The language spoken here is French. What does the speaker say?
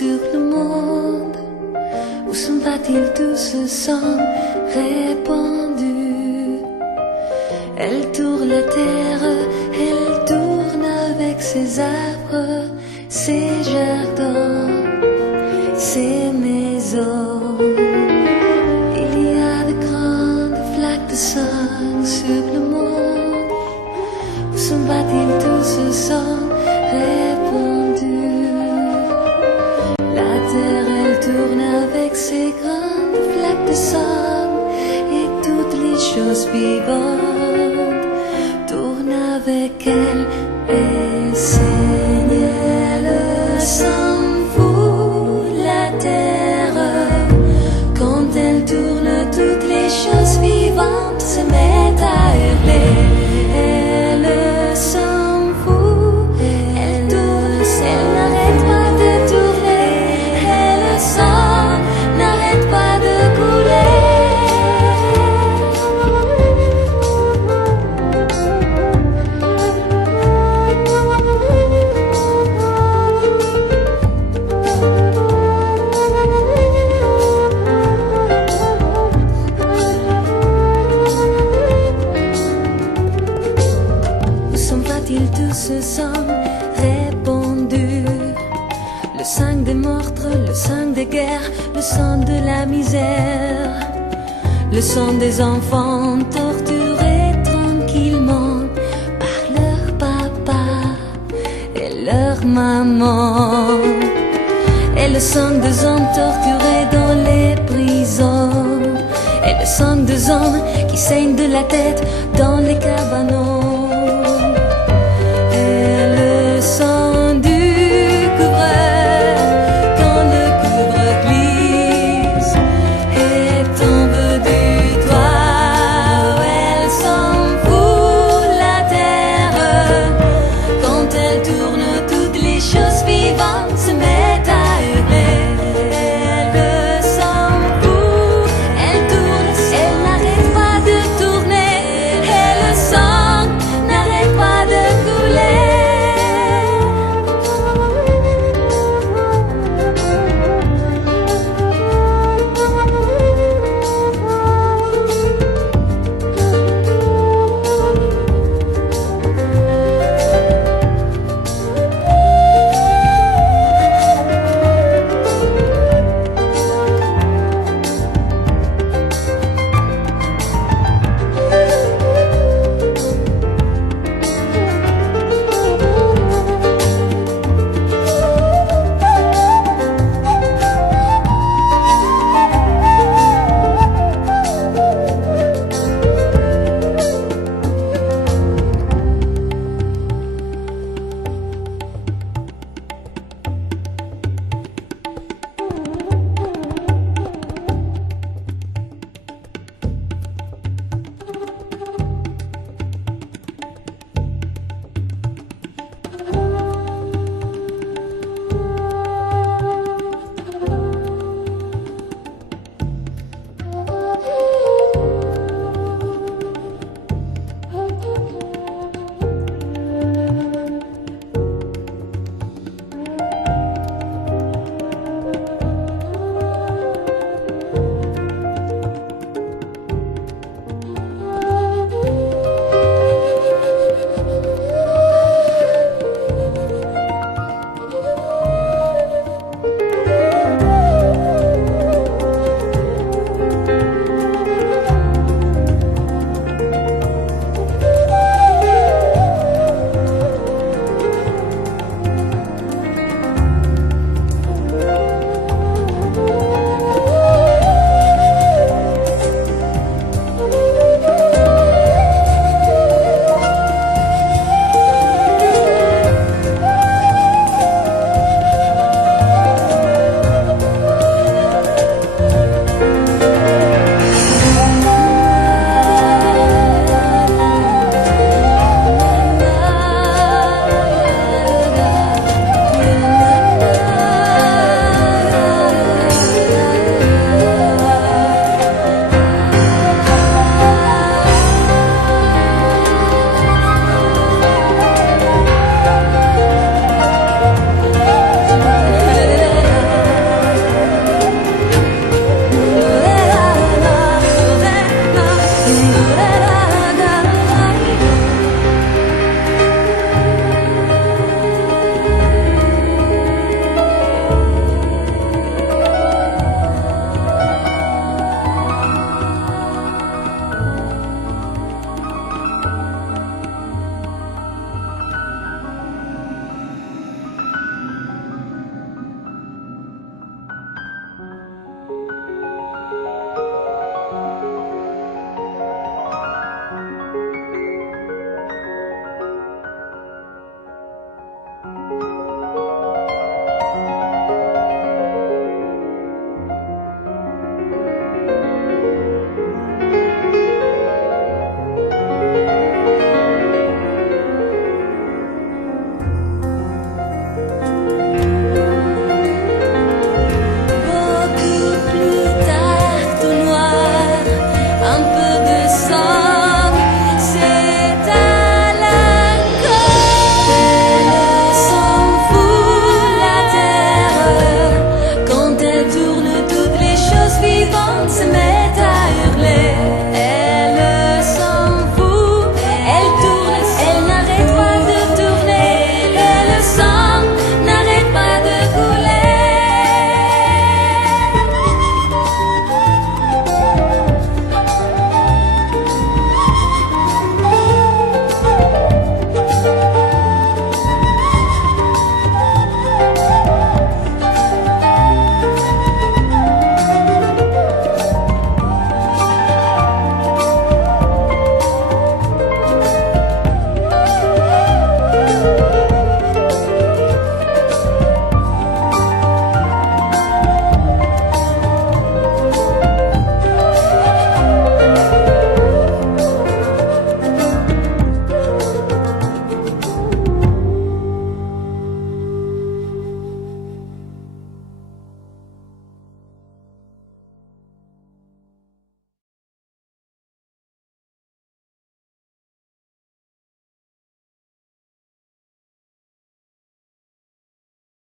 sur le monde? Où s'en va-t-il tout ce sang répandu? Elle tourne la terre, elle tourne avec ses arbres, ses jardins, ses maisons. Il y a de grandes flaques de sang sur le monde. Où s'en va-t-il tout ce sang répandu? La terre, elle tourne avec ses grandes flaques de sang, et toutes les choses vivantes tournent avec elle. Et Seigneur, le sang fout la terre. Quand elle tourne, toutes les choses vivantes se mettent à hurler. Elle s'en fout, elle tourne, elle n'arrête pas de tourner, et le sang n'arrête pas de couler. Où s'en va-t-il tout ce sang répandu? Le sang des meurtres, le sang des guerres, le sang de la misère, le sang des enfants torturés tranquillement par leur papa et leur maman, et le sang des hommes torturés dans les prisons, et le sang des hommes qui saignent de la tête dans les cabanons.